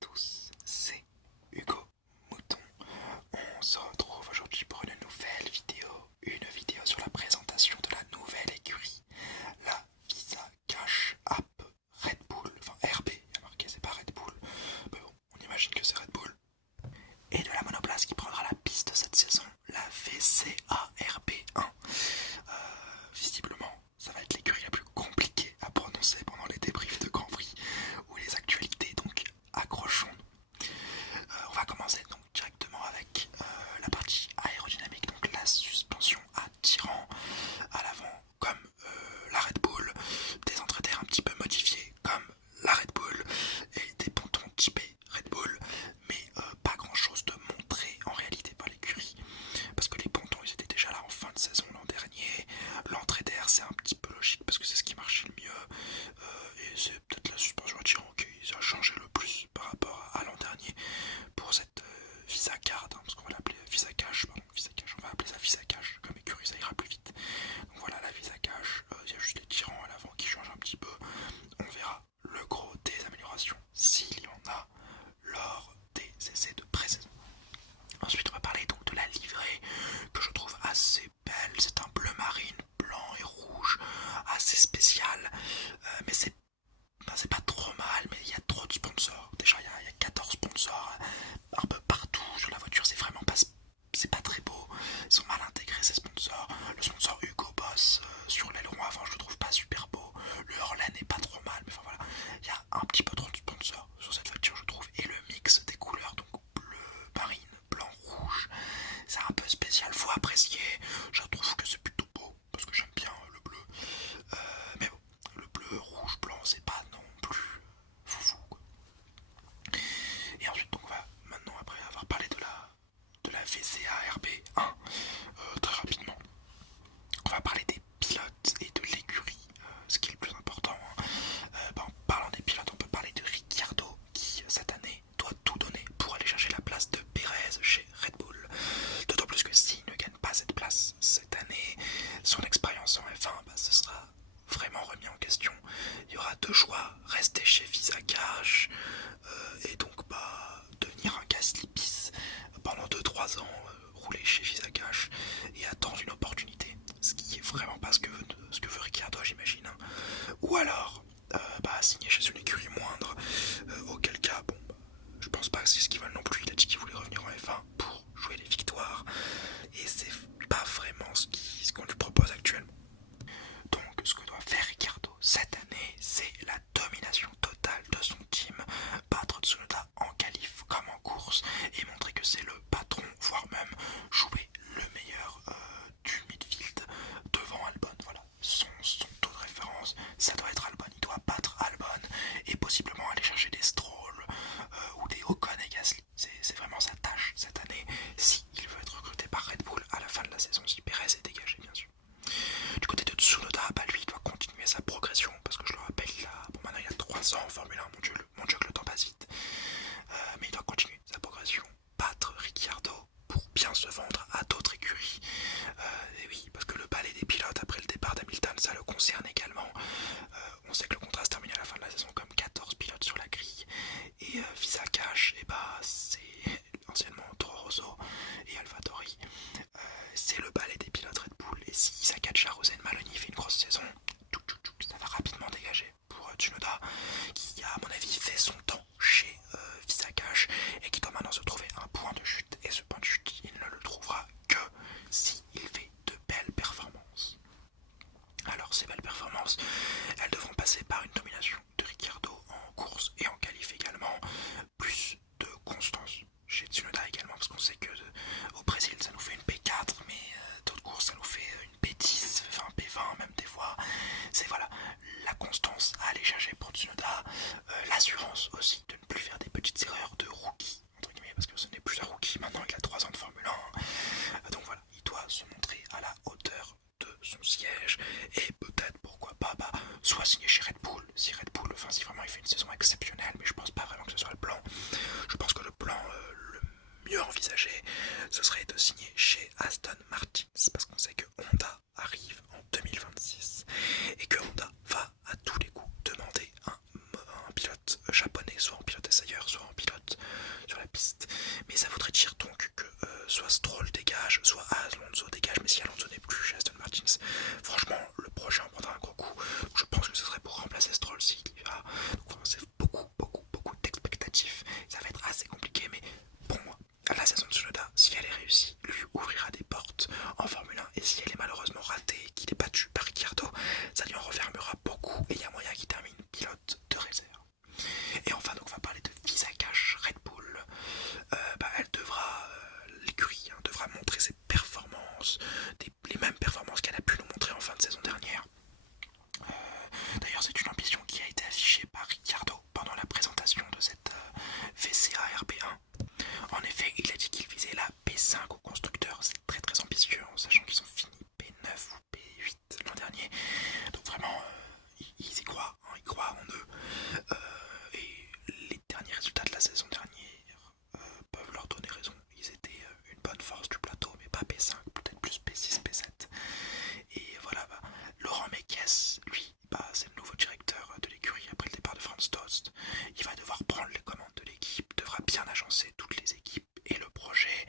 tous, c'est Hugo Mouton. On se retrouve aujourd'hui pour une vidéo sur la présentation de la nouvelle écurie, la Visa Cash App Red Bull, enfin RB, il y a marqué c'est pas Red Bull, mais bon, on imagine que c'est Red Bull. Et de la monoplace qui prendra la piste cette saison, la VCA RB1. Visiblement, ça va être l'écurie la plus compliquée à prononcer pendant les débriefs de Grand Prix ou les actualités, donc accrochons. On va commencer donc directement avec la partie aérodynamique, donc la suspension attirant à l'avant comme la Red Bull, des entrées d'air un petit peu modifiées comme la Red Bull et des pontons typés Red Bull, mais pas grand chose de montré en réalité par l'écurie parce que les pontons ils étaient déjà là en fin de saison l'an dernier. L'entrée d'air c'est un petit peu logique parce que c'est ce qui marchait le mieux et c'est peut-être la suspension attirant qui a changé le plus par rapport à l'an dernier pour cette Visa Card, hein, parce qu'on va l'appeler Visa Cash, pardon, Visa Cash, on va appeler ça Visa Cash, comme écurie ça ira plus vite. Donc voilà la Visa Cash, il y a juste les tirants à l'avant qui changent un petit peu. On verra le gros des améliorations, s'il y en a, lors des essais de pré-saison. Ensuite on va parler donc de la livrée, que je trouve assez belle, c'est un bleu marine, blanc et rouge, assez spécial, mais c'est pas trop mal, mais il y a trop de sponsors. Déjà, il y a 14 sponsors un peu partout sur la voiture. C'est pas très beau. Ils sont mal intégrés, ces sponsors. Le sponsor Hugo Boss sur l'aileron avant, je le trouve pas super beau. Le Orlen est pas trop mal, mais enfin voilà. Il y a un petit peu trop de sponsors sur cette voiture, je trouve. Et le mix des couleurs, donc bleu, marine, blanc, rouge, c'est un peu spécial. Faut apprécier. Je trouve que c'est plutôt beau parce que j'aime bien le bleu. Mais bon, le bleu, rouge, blanc, c'est pas non plus foufou quoi. Et ensuite donc on va maintenant, après avoir parlé de la VCA RB1, très rapidement, on va parler des pilotes et de l'écurie, ce qui est le plus important, hein. En parlant des pilotes, on peut parler de Ricciardo qui cette année doit tout donner pour aller chercher la place de Pérez chez Red Bull. D'autant plus que s'il ne gagne pas cette place cette année, son expérience en F1 ce sera vraiment remis en question. Il y aura deux choix, rester chez Visa Cash et donc devenir un Gasly bis pendant 2-3 ans, rouler chez Visa Cash et attendre une opportunité, ce qui est vraiment pas ce que veut Ricciardo, j'imagine, hein. Ou alors signer chez une écurie moindre, auquel cas je pense pas que c'est ce qu'ils veulent non plus. Il a dit qu'il voulait revenir en F1 pour jouer les victoires et c'est pas vraiment ce qu'on lui propose actuellement. Donc ce que doit faire Ricciardo cette année, c'est la domination totale de son team, battre Tsunoda en qualif comme en course et montrer que c'est le patron, voire même jouer le meilleur du midfield devant Albon. Voilà, son taux de référence, ça doit être Albon, il doit battre Albon et possiblement aller chercher des Stroll ou des Ocon et Gasly. C'est vraiment sa tâche cette année, si il veut être recruté par Red Bull à la fin de la saison, si Perez est dégagé bien sûr. Du côté de Tsunoda, lui il doit continuer sa progression parce que je le rappelle, maintenant il a 3 ans en Formule 1, mon dieu que le temps passe vite. Mais il doit continuer sa progression, battre Ricciardo pour bien se vendre à d'autres écuries. Et oui, parce que le balai des pilotes après le départ d'Hamilton, ça le concerne également. On sait que le contrat se termine à la fin de la saison comme 14 pilotes sur la grille. Et Visa Cash, c'est anciennement Toro Rosso et AlphaTauri. C'est le balai des pilotes Red Bull. Et si Sakacha Rosen-Maloney fait une grosse saison, ça va rapidement dégager pour Tsunoda, qui a à mon avis fait son temps chez Visa Cash et qui doit maintenant se trouver un point de chute. Et ce point de chute, il ne le trouvera que s'il fait de belles performances. Alors ces belles performances, elles devront passer par une domination de Ricciardo en course et en qualif également, plus de constance chez Tsunoda également, parce qu'on sait que au Brésil ça nous fait une P4, mais d'autres courses ça nous fait une P10, enfin un P20 même des fois. C'est voilà, la constance à aller chercher pour Tsunoda, l'assurance aussi de ne plus faire des petites erreurs de rookie, entre guillemets, parce que ce n'est plus un rookie, maintenant il a 3 ans de Formule 1, donc voilà, il doit se montrer à la hauteur de son siège et peut-être pourquoi pas soit signer chez Red Bull si vraiment il fait une saison exceptionnelle, mais je pense pas vraiment que ce soit le plan. Je pense que le plan le mieux envisagé ce serait de signer chez Aston Martin, parce qu'on sait que Honda arrive en 2026 et que Honda va à tous les coups demander un pilote japonais, soit en pilote essayeur, soit en pilote Et ça voudrait dire donc que soit Stroll dégage, soit Alonso dégage, mais si Alonso n'est plus chez Aston Martin, franchement le prochain prendra un gros coup. Donc, je pense que ce serait pour remplacer Stroll s'il y va. Donc c'est beaucoup d'expectatifs. Ça va être assez compliqué, mais pour moi, la saison de Tsunoda, si elle est réussie, lui ouvrira des portes en Formule 1, et si elle est malheureusement ratée et qu'il est battu par Ricciardo, ça lui en refermera beaucoup, et il y a moyen qu'il termine pilote de réserve. Et enfin, donc on va parler de Visa Cash Red Bull. Elle devra, l'écurie devra montrer ses performances, les mêmes performances qu'elle a pu nous montrer en fin de saison dernière. D'ailleurs, c'est une ambition qui a été affichée par Ricciardo pendant la présentation de cette VCA RB1. En effet, il a dit qu'il visait la P5 au constructeur. C'est très ambitieux, en sachant qu'ils ont fini P9 ou P8 l'an dernier. Donc vraiment, ils y croient, ils croient en eux. Et les derniers résultats de la saison dernière peuvent leur donner raison. Ils étaient une bonne force du plateau, mais pas P5, peut-être plus P6, P7. Et voilà, Laurent Mekies, lui, c'est le nouveau directeur de l'écurie après le départ de Franz Tost. Il va devoir prendre les commandes de l'équipe, devra bien agencer toutes les équipes et le projet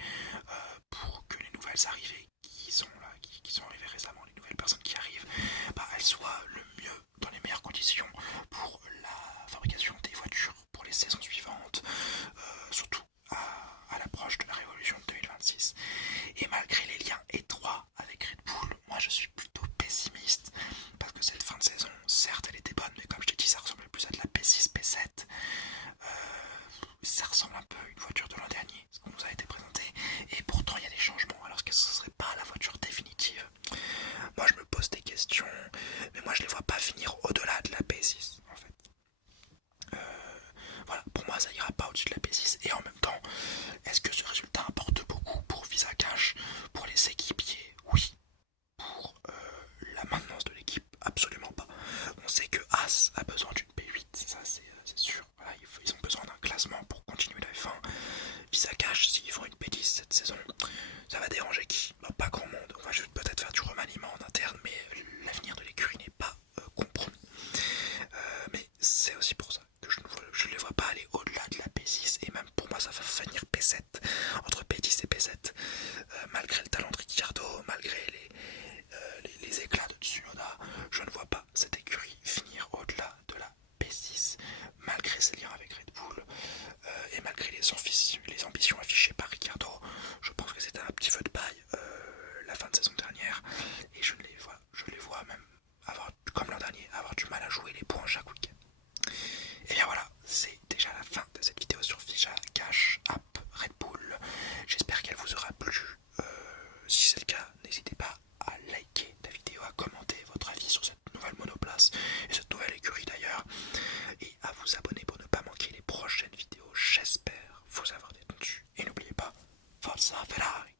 pour que les nouvelles arrivées qui sont là, qui sont arrivées récemment, les nouvelles personnes qui arrivent, elles soient le mieux, dans les meilleures conditions pour la fabrication des voitures pour les saisons suivantes, surtout à l'approche de la révolution de 2026. Et malgré les liens étroits avec Red Bull, moi je suis plutôt pessimiste, parce que cette fin de saison, certes elle était bonne, mais comme je t'ai dit, ça ressemblait plus à de la P6, P7. Ça ressemble un peu à une voiture de l'an dernier, ce qu'on nous a été présenté, et pourtant il y a des changements, alors que ce ne serait pas la voiture définitive. Moi je me pose des questions, mais moi je les vois pas finir au-delà de la P6 en fait. Voilà, pour moi ça ira pas au-dessus de la P6, et en même temps, est-ce que ce résultat importe beaucoup pour Visa Cash, pour les équipiers? Oui. Pour la maintenance de l'équipe, absolument pas. On sait que As a besoin d'une P8, ça c'est sûr. Voilà, ils ont besoin d'un classement pour continuer la F1. Visa Cash, s'ils font une P10 cette saison, ça va déranger qui? Pas grand monde. On va juste peut-être faire du remaniement en interne, mais l'avenir de l'écurie n'est pas compromis. Mais c'est aussi pour ça que je ne les vois pas aller au-delà de la P6, et même pour moi ça va finir P7, entre P10 et P7, malgré le talent de Ricciardo, malgré les éclats de Tsunoda. Je ne vois pas cette écurie finir au-delà de la P6, malgré ses liens avec Red Bull, et malgré les ambitions affichées par Ricciardo. Je pense que c'était un petit feu de paille la fin de saison dernière, et je les vois même avoir, comme l'an dernier, avoir du mal à jouer les points chaque week-end. Et bien voilà, c'est déjà la fin de cette vidéo sur Visa Cash App Red Bull. J'espère qu'elle vous aura plu. Si c'est le cas, n'hésitez pas à liker la vidéo, à commenter votre avis sur cette nouvelle monoplace et cette nouvelle écurie d'ailleurs, et à vous abonner pour ne pas manquer les prochaines vidéos. J'espère vous avoir détenu. Et n'oubliez pas, Forza Ferrari!